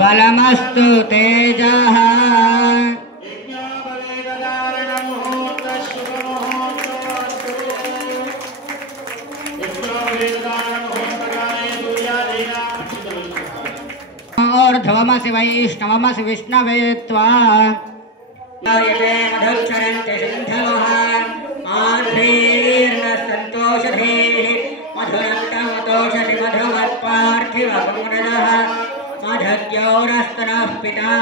बलमस्तु तेजः ऊर्ध्वमसि वैष्णवमसि विष्णवे त्वा मधुक्षरन्ति सिन्धवः आर्धीर्नस्तन्तोषधीः मधुरन्तमतोषधि मधुमत्पार्थिवपुनः मधुद्यौरस्तनः पिता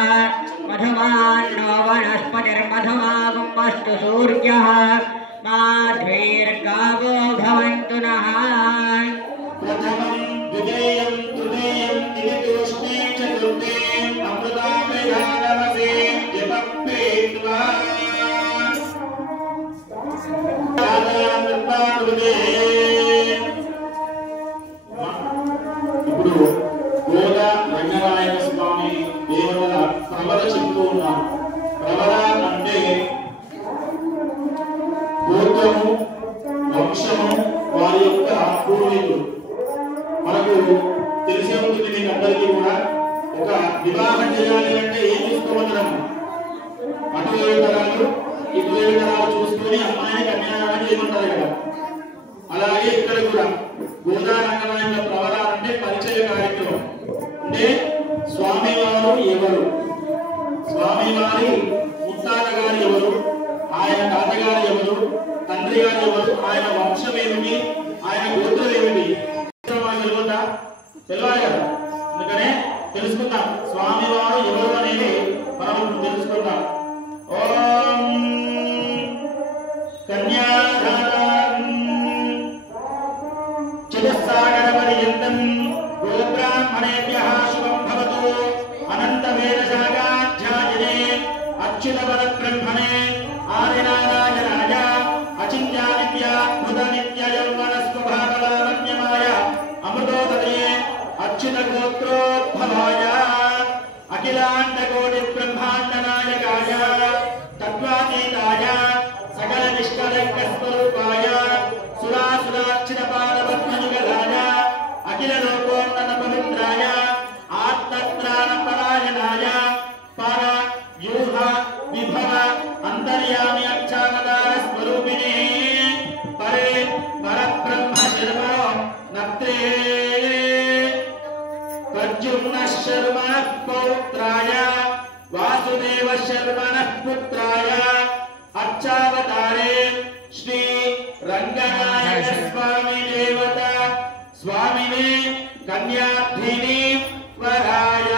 मधुमान्नो वनस्पतिर्मधुमागुमस्तु सूर्यः माध्वीर्गावो भवन्तु नः ఇప్పుడు గోదా రంగనాయక స్వామి దేవతల ప్రవర చెప్తూ ఉన్నాం. ప్రవర అంటే గోత్రము, వంశము, వారి యొక్క పూర్వీకులు. మనకు తెలిసే ఉంటుంది మీకు అందరికీ కూడా. ఒక వివాహం చేయాలి అంటే ఏం చూసుకోవడం, అటువైపు తరాలు ఇటువైపు తరాలు చూసుకొని అమ్మాయిని కన్యాదానం చేయమంటారు కదా. అలాగే ఇక్కడ కూడా గోదా రంగనాయకుల ప్రవర అంటే పరిచయ కార్యక్రమం. అంటే స్వామివారు ఎవరు, స్వామివారి ముత్తాత గారు ఎవరు, ఆయన తాతగారు ఎవరు, తండ్రి గారు ఎవరు, ఆయన వంశం ఏమిటి, ఆయన గోత్రం ఏమిటి తెలియదా? తెలియాలి కదా. అందుకనే తెలుసుకుందాం స్వామివారు ఎవరు అనేది మనం తెలుసుకుందాం. ఓం కన్యాదానం చిరసాగరపర్యంతం గోబ్రాహ్మణేభ్యః శుభం భవతు అనంతవేదశాఖాధ్యాయినే అచ్యుతపరబ్రహ్మణే ఆదినారాయణాయ అచింత్యానిత్యాద్భుతనిత్యయౌవనస్వభావలావణ్యమాయ అమృతోదయే అచ్యుతగోత్రోద్భవాయ అఖిలాండకోటి బ్రహ్మాండ నాయకాయ తత్వాతీతాయ సకల నిష్కలంకస్వరూపాయ సురాసురార్చిత పాదపద్మయుగలాయ అఖిల లోకోన్నత పవిత్రాయ ఆత్మత్రాణ పరాయణాయ పర వ్యూహ విభవ అంతర్యామి అక్షావతార స్వరూపిణే పరే పరబ్రహ్మ శర్మో నత్రే ప్రద్యుమ్న శర్మణ పౌత్రాయ వాసుదేవ శర్మణ పుత్రాయ అర్చావతారే శ్రీ రంగనాయక స్వామి దేవత స్వామినే కన్యాధిని వరాయ.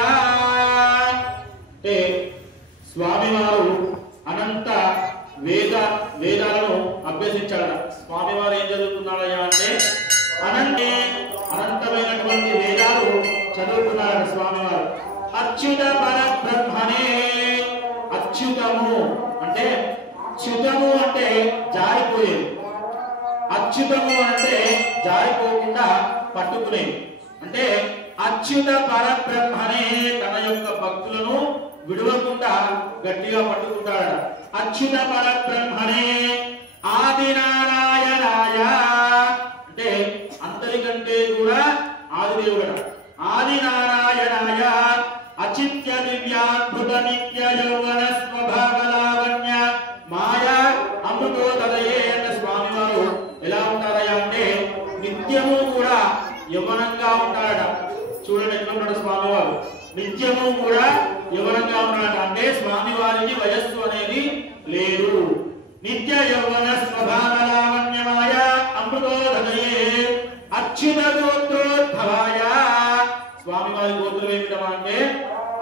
స్వామివారు అనంత వేదాలను అభ్యసించాడు. స్వామివారు ఏం చదువుతున్నాడయ్యా అంటే అనంతమైనటువంటి వేదాలు చదువుతున్నాడు స్వామివారు. అచ్యుత పరబ్రహ్మణే, అచ్యుతము అంటే చ్యుతము అంటే జారిపోయేది, అచ్యుతము అంటే జారిపోకుండా పట్టుకునేది. అంటే అచ్యుత పరబ్రహ్మనే తన యొక్క భక్తులను విడవకుండా గట్టిగా పట్టుకుంటాడు. అచ్యుత పరబ్రహ్మనే ఆదినారాయణాయ అంటే అందరికంటే కూడా ఆదిదేవుడు. ఆదినారాయణాయ అచిత్య దివ్యాద్భుత నిత్య యౌవన స్వభావలావణ్య మాయా అమృతోదయే అన్న స్వామివారు ఎలా ఉంటారయ్యా అంటే నిత్యము కూడా యవ్వనంగా ఉంటాడట. చూడండి ఎట్లా ఉన్నాడు స్వామివారు, నిత్యము కూడా యవ్వనంగా ఉన్నాడట. అంటే స్వామివారికి వయస్సు అనేది లేదు. నిత్య యౌవన స్వభావలావణ్యమాయ అమృతోదయే అచ్యుత గోత్రోద్భవాయ. స్వామివారి గోత్రం ఏమిటమా అంటే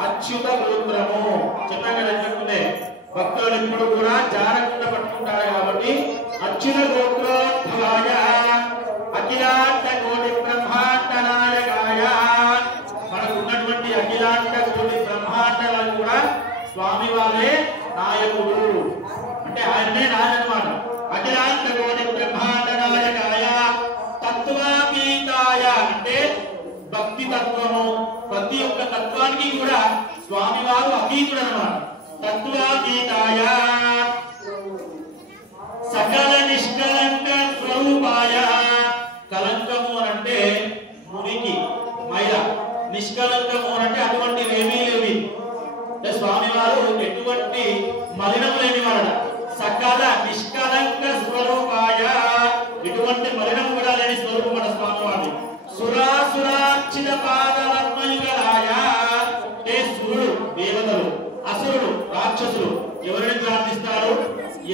అచ్యుత గోత్రము. చెప్పాక చెప్పుకుంటే భక్తులు ఎప్పుడు కూడా జారకుండా పట్టుకుంటారు కాబట్టి అచ్యుత గోత్రోద్భవాయ అఖిలాండ కోటి బ్రహ్మాండ నాయకాయ. మనకు ఉన్నటువంటి అఖిలాండ కోటి బ్రహ్మాండాలను కూడా స్వామి వారే నాయకుడు. అంటే ఆయనే నాయనమాట. అఖిలాండ కోటి బ్రహ్మాండ నాయకాయ తత్వాతీతాయ అంటే భక్తి తత్వము, ప్రతి ఒక్క తత్వానికి కూడా స్వామివారు అతీతుడు అన్నమాట. తత్వాతీతాయ సకల నిష్కలంక స్వరూపాయ. కలంకము అంటే మురికి మైల, నిష్కలంకము అంటే అటువంటి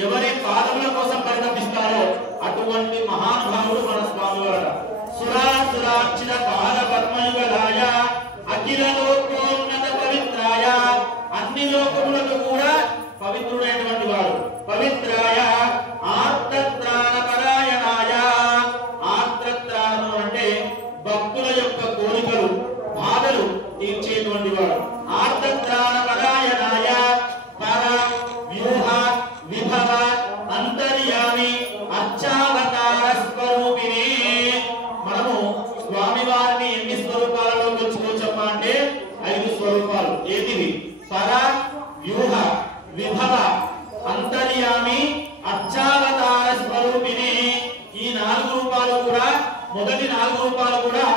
ఎవరి పాదముల కోసం పరితపిస్తారో అటువంటి మహానుభావుడు మన స్వామి వారు. సురాసురాక్షిత పాద పద్మయుగలాయ అఖిల లోకోన్నత పవిత్రాయ, అన్ని లోకములకు కూడా పవిత్రుడైనటువంటి వాడు. పవిత్రాయ ఆర్తత్రాణ పరాయణాయ, ఆర్తత్రాణం అంటే భక్తుల యొక్క కోరికలు బాధలు తీర్చేటువంటి వాడు. ఆర్తత్రాణ పరాయణాయ పర వ్యూహ విభవ అంతర్యామి అర్చావతార స్వరూపిణి. మనము స్వామి వారిని ఎన్ని స్వరూపాలలో తెలుసుకోవచ్చమ్మా అంటే 5 స్వరూపాలు. ఏదివి? పర వ్యూహ విభవ అంతర్యామి అర్చావతార స్వరూపిణి. ఈ 4 రూపాలు కూడా, మొదటి 4 రూపాలు కూడా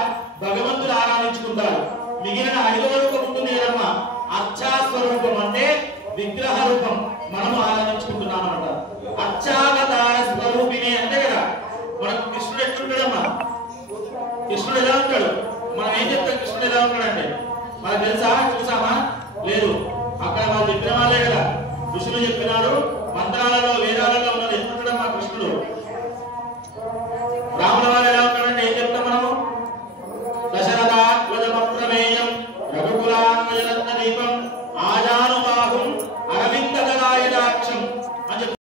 భగవంతుడు ఆరాధించుకుంటారు. మిగిలిన 5వ రూపం ఉంటుంది కదమ్మా, అర్చా స్వరూపం అంటే విగ్రహ రూపం మనము ఆరాధించుకుంటున్నాం అన్నమాట. అర్చావతార స్వరూపిణి అంటే కదా, మనకు కృష్ణుడు ఎట్లుంటాడమ్మా? కృష్ణుడు ఎలా ఉంటాడు? మనం ఏం చెప్తాం కృష్ణుడు ఎలా ఉంటాడంటే? మనకు తెలుసా? చూసామా? లేదు. అక్కడ వాళ్ళు చెప్పిన వాళ్ళే కదా, ఋషులు చెప్పినారు, మంత్రాలలో వేదాలలో ఉన్నది ఎట్లుంటాడమ్మా కృష్ణుడు?